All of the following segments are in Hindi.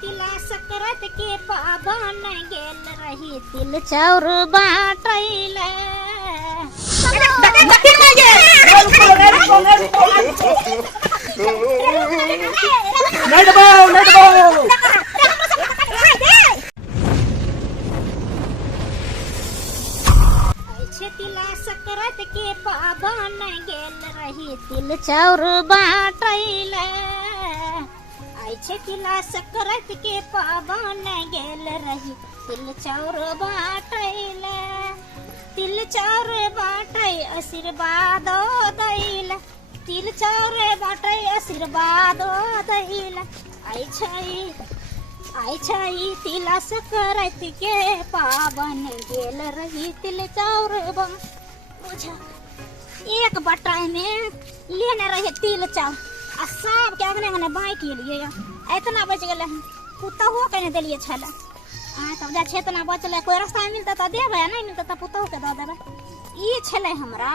तिला सकरत के पावन गेल रही तिल चाउर बाटैले तिला सकरत के पावन गेल रही तिल चाउर बाटैले तिला सकरत के पावन गेल रही तिल चाउर बाटैले तिल चाउर बाटै आशीर्वाद दैल तिल चाउर बाटै आशीर्वाद दैल आई छै तिला सकरत के पावन गेल रही तिल चाउर बुझा एक बटाई में लेने रहे तिल चाउर आ सब के अगने अगने बाँट लिए इतना बच गए पुतहु के नहीं दिलिए छल तब जा छे इतना बचल कोई रास्ता मिलता तो देवे नहीं मिलता तो पुतहु के दे देवे ई छले हमरा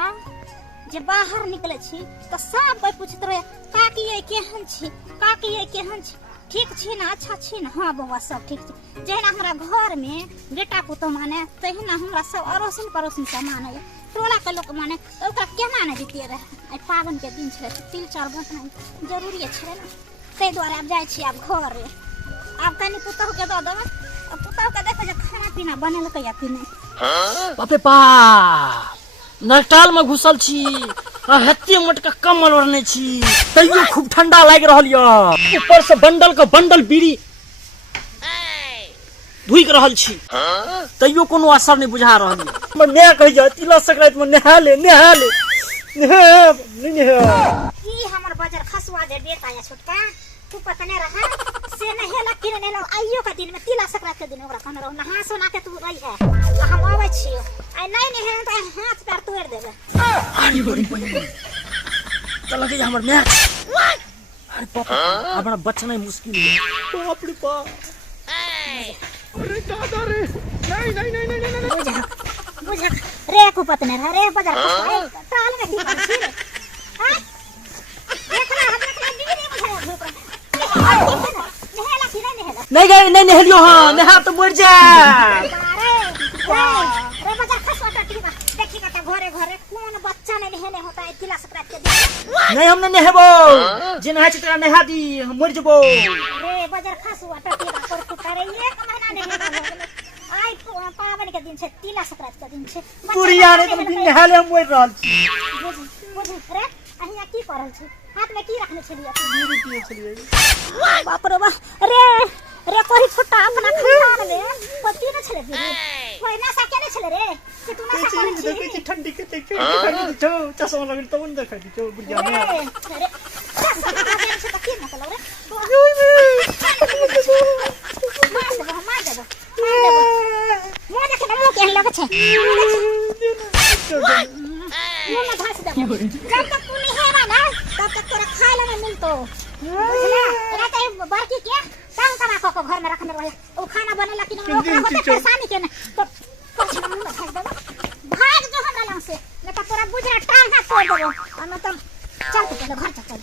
जे बाहर निकले छी तो सब कोई पूछत रहे काकी ये केहन छी काकी ये केहन छी ठीक छी ना अच्छा छी ना हाँ बउआ सब ठीक छी जहना हमरा घर में बेटा पुतहु माने तहिना हमरा सब अड़ोसिन पड़ोसिन सब माने टोला के लोग माने तो ओकरा केना नहीं दितिए रहे पावन के दिन छे तिल चाउर बांटना जरूरी छे ना ते द्वारे अब जाय छी अब घर अब कनी पुतहु के दे देबे पुतहु के देखे जे खाना पीना बनल के या कि नहीं बापे बा नटाल में घुसल छी हत्ती मटका कमल ओढ़ने छी तैयो खूब ठंडा लाग रहल य ऊपर से बंडल के बंडल बीड़ी धुइक रहल छी तैयो कोनो असर नहीं बुझा रहल हमर ने कहि जा तिला सकरात में नहा ले ई हमर बाजार खसवा जे बेटा या छोटका तू पता नहीं रहा से नहेला कि नहीं आइयो का दिन में तिला सकरात के दिन ओकरा कन रहो नहा सोना के तू रही है हम आवे छी आई नहीं नहे त हाथ पैर तोड़ देबे अरे बड़ी चल के हमर ने अरे पापा अपना बचना मुश्किल है बाप रे बाप अरे दादा रे नहीं बुझा रे को पता नहीं रे बाजार टाल में ही छी रे हां देखला हमरा बिगड़ी बुझा नहीं नहलियो हां नहा तो मर जा रे बाजार खसवा टीवा देखिगा त घरे घरे कोन बच्चा नहीं नहने होता है तिला सकरात के दिन नहीं हमने नहेबो जे नहा चित्रा नहा दी हम मर जबो रे बाजार खसवा टीवा पर तू करे एक महीना नहीं आई पावन के दिन छे तिला सकरात के दिन छे पुरिया रे तुम दिन नहाले हम मर रहल छी बुझ रे अहिया की करल छी हाथ में की रखने छलिए बीड़ी पिए छलिए बाप रे बा रे कोई छोटा अपना खाना ले पति न छले रे कोई ना सके न छले रे कि तू ना सके देखै ठंडी के देख छो चश्मा लगल त उन देखै छो बुझिया में अरे से तक न कलो रे मार दे मुंह देखे ना मुंह के लगे छे मुंह में घास दे जब तक तू नहीं है ना तब तक तोरा खाए ला नहीं मिलतो बुझला रहते बाकी के तंग करा को घर में रखने रहे ओ खाना बनेला कि नहीं ओकरा होते परेशानी के ना तो कुछ मुंह में घास दे भाग जो हमरा लंग से नहीं तो तोरा बुझला टांग ना तोड़ देबो और तो चल के घर चल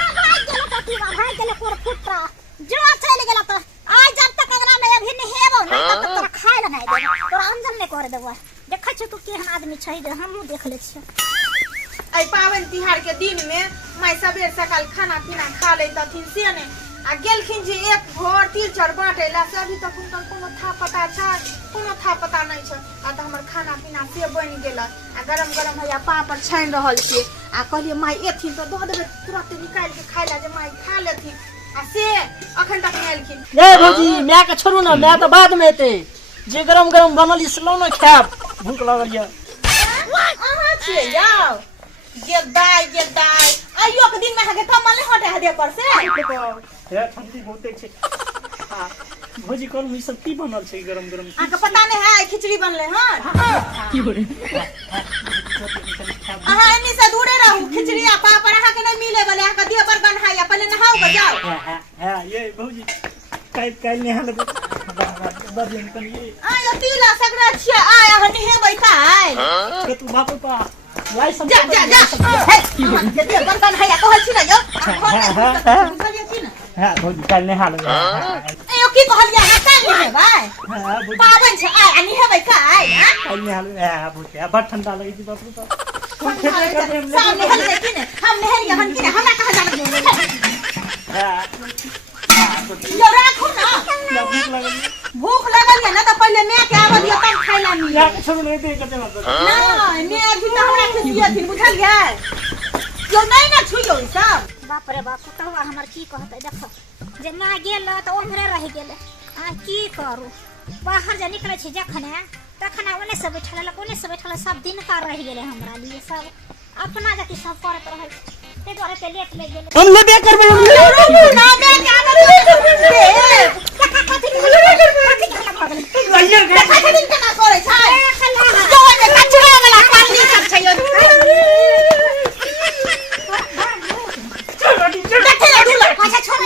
भाग गेले पूरा फुटरा जो चले गेला तो आज जब तक अगला में अभी नहीं हेबो ना तब तक तोरा खाए ला नहीं देबो तोरा अंजल नहीं कर देबो देखै छ तू केहन आदमी छै जे हमहु देख ले छी आई पावन तिहार के दिन में माय सबेर सकाल खाना पीना खा ले तथिन से ने आ गेलखिन जे एक घर तिल चाउर बाटेला से अभी तक उनका कोनो था पता नहीं छ आ त हमर खाना पीना से बन गेला आ गरम गरम हैया पापड़ छान रहल छी आ कहलिए माय एथिन तो द देबे तुरंत निकाल के खाइला जे माय खा लेथिन आ से अखन तक नहीं एलखिन ए भौजी मैं के छोड़ू ना मैं तो बाद में एते जे गरम गरम बनल इसलो ना खाब भूख लागल या अहाँ छिए जाओ ये दाई आइयो के दिन में हके थमल नहीं हटे हदे पर से हे ठंडी बहुते छे हां भौजी कोन मी सब की बनल छे गरम गरम आके पता नहीं है खिचड़ी बनले हां की हो रे अहाँ इन्हीं से दूरे रहू खिचड़ी आ पापड़ अहाँ के नहीं मिले बोले अहाँ दियो पर बनाया पहले नहाओ के जाओ हां ये भौजी काल नहा ले बदले निकल ये आयो तिला सकरा छिए आय अहाँ नहे बैठा है के तू बाप पा लाई सब जा जा जा जते बर्तन है या कहल छी ना यो कहलिए छी ना हां भौजी काल ने हाल ए की कहलिए हां काल ने भाई पावन छ आइ अनि हेबै का आइ हां काल ने हाल भौजी बड़ ठंडा लगे छी बाप रे बाप सामने हल है कि ने हम नहर यहन कि ने हमरा कहां जाना हां यो राखू ना भूख लगल है ना तो पहले मैं के आवा दिया तब खाइला मिल या छोड़ नहीं दे करते मतलब ना मैं अभी तो हमरा खुशिया थी बुझलिए यो नहीं ना छुइयो सब बाप रे बाप तो हमर की कहत देखो जे ना गेल तो ओमरे रह गेल आ की करू बाहर जे निकले छी जखने तखना ओने से बैठल कोने से बैठल सब दिन का रह गेले हमरा लिए सब अपना जति सब करत रहे ते द्वारे पे लेट ले गेले हम लेबे करबे हम ना मैं क्या करू लाइए देखा दिन केना करे छै जो जे कचरा वाला पानी सब छै यो देखे ढुला पाछा छोड़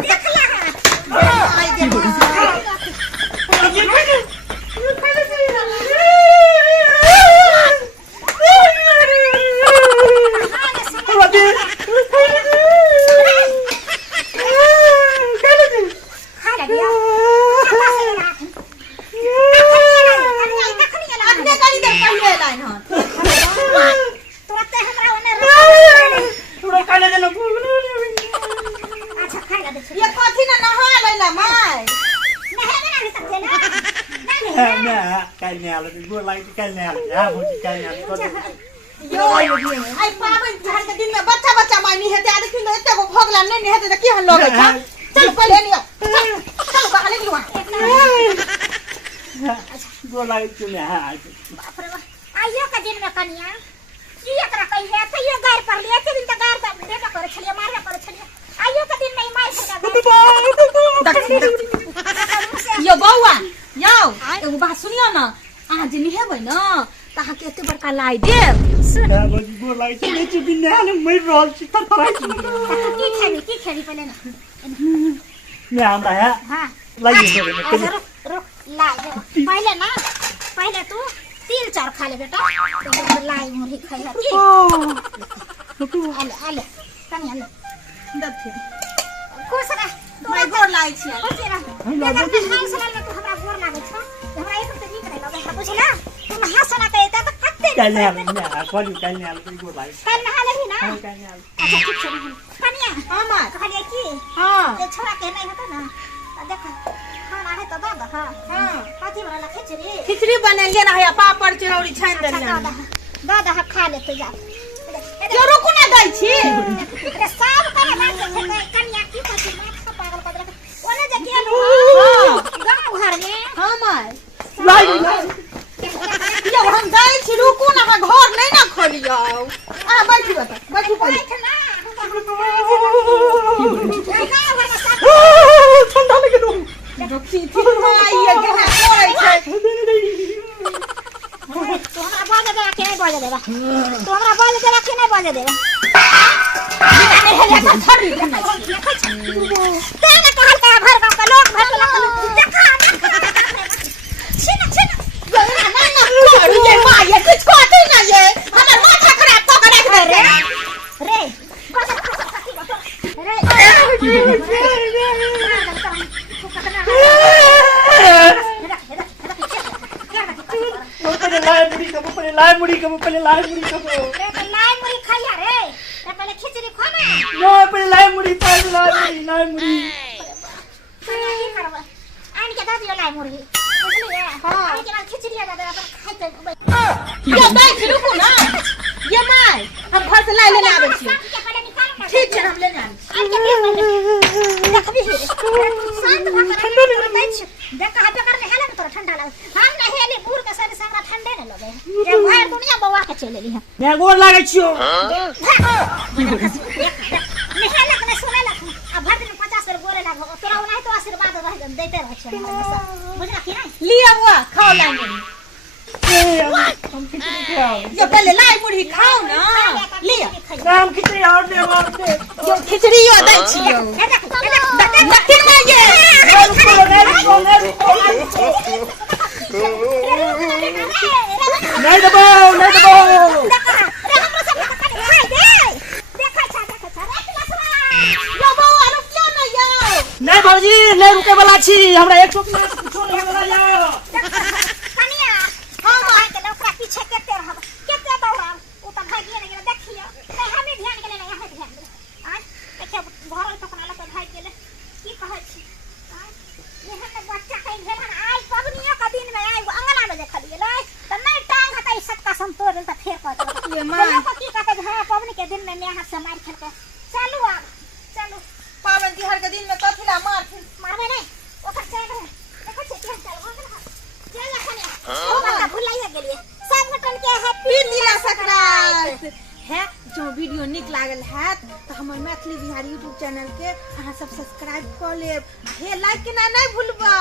देखला आई दे ये कथि ना नहा लैला माय ना काल ने हाल गो लागे काल ने हाल हां भौजी काल ने हाल यो आई पावन तिहार के दिन में बच्चा बच्चा मायनी हेते आ देखिन एते गो भोगला नहीं हेते त की हन लगे छ चल पहले नियो चल बाहर निकलू गो लागे छ ने हां बाप रे आइयो का दिन में कनिया की एकरा कहिए त ये गार पर लिए दिन त गार पर देबा करे छलिए मारबा करे छलिए आइयो का दिन में मार सका यो बौआ यो एगो बात सुनियो न अहाँ जे निहेबै न तहा के एते बड़का लाई देब हां भौजी गो लागे छ बेची बिना हाल मर रहल छी त फराई छी की खेली पहले ना मैं हमरा है हां लाइए रुक लाई पहले ना पहले तू 3-4 खा ले बेटा तो लाई मुरही खाई की आले कनी आले दथे खुश रह मैं गोर लाई छी खुश रह अगर तू हां सला ले तू हमरा गोर लागे छ हमरा एक तो नीक रहे लगे बुझला तुम हां सला करे त कत्ते काल ने हाल ना कोली काल ने हाल गो लागे काल नहा लेही ना काल ने हाल अच्छा ठीक छै कनिया हां मां कहलिए की हां ये छोरा के नहीं होता ना देखो खाना है तो दादा हां हां कथि वाला खिचड़ी बनेलिए ना है पापड़ चिरौरी छान देलिए दादा खा ले तो जा यो रुकू ना दै छी अरे सब करे बात है कन्या की कथि माथा पागल कर दे ओने जे गेल हां गांव घर में हां माय लाइए यो हम दै छी रुकू ना घर नहीं ना खोलियो आ बैठू बैठू पहले ठंडा लगे दो रुकी थी आइए केना करे छै तो हमरा बाजे देबा के नहीं बाजे देबा तो हमरा बाजे देबा के नहीं बाजे देबा बिना नहीं हेले का छोड़ी देना तेने कहल का भर गांव का लोग भर के देखा छिन यो ना ना छोड़ी ये मां ये कुछ कहते ना ये हमर माथा खराब तो करे रे रे बाजे रे पहले लाई मुड़ी कब रे लाई मुड़ी खाया रे पहले खिचड़ी खा ना नो पहले लाई मुड़ी लाई मुड़ी की करबा आन के दादी लाई मुड़ी बुझलिए हां आन के बाद खिचड़ी आ जाबे अपन खाइते ये बैठ रुकू ना ये माय हम घर से लाई लेने आबै छी ठीक छै हम लेने आबै आन के देखबी शांत भकर ठंडा नहीं दै छी देख हाथ कर ले हेले तोरा ठंडा लगे हम नहीं हेले बूढ़ के साथ संगरा ठंडे न लगे ये बाहर दुनिया बौआ के चले ली है मैं गोर लागे छियो निहालक ने सुनेला अब भर दिन 50 बेर बोले लागो तोरा ओनाहि तो आशीर्वाद रह देते रह छै बुझला कि नहीं लिया हुआ खाओ लाई मुड़ी हम खिचड़ी खाओ ये पहले लाई मुड़ी खाओ ना लिया राम खिचड़ी और दे यो खिचड़ी यो दै छी यो देखिन ना ये नहीं दबो नहीं दबो नहीं भौजी नहीं रुके वाला छी हमरा 100 किलोमीटर छोड़े वाला यार कनिया हां भाई के ओकरा पीछे केते रहब केते दौड़ब उ त भागिए नहीं गेल देखियो नहीं हमें ध्यान गेले नहीं यहाँ ध्यान दे आ देखियो भरल पकना ल के भाग गेले की कहै छी यहाँ के बच्चा कहीं भेल आई पबनिया का दिन में आई अंगना में देखलिए लै त नहीं टांग हतै सबका सम तोड़ त फेर कहत ये मां को की कहते हां पबनी के दिन में मैं हाथ से मार खेल के चलू अब चलू पावन तिहार के दिन में कथिला मारबे नहीं ओकर चल रहे देखो छै केहन चल चल खनिया ओ बता भुलाइए गेलिए सब घटन के हैप्पी तिला संक्रांत है। जो वीडियो निक लागल है तो हमर मैथिली बिहार यूट्यूब चैनल के अहाँ सब सब्सक्राइब कर लेब हे लाइक केना नहीं भूलबा।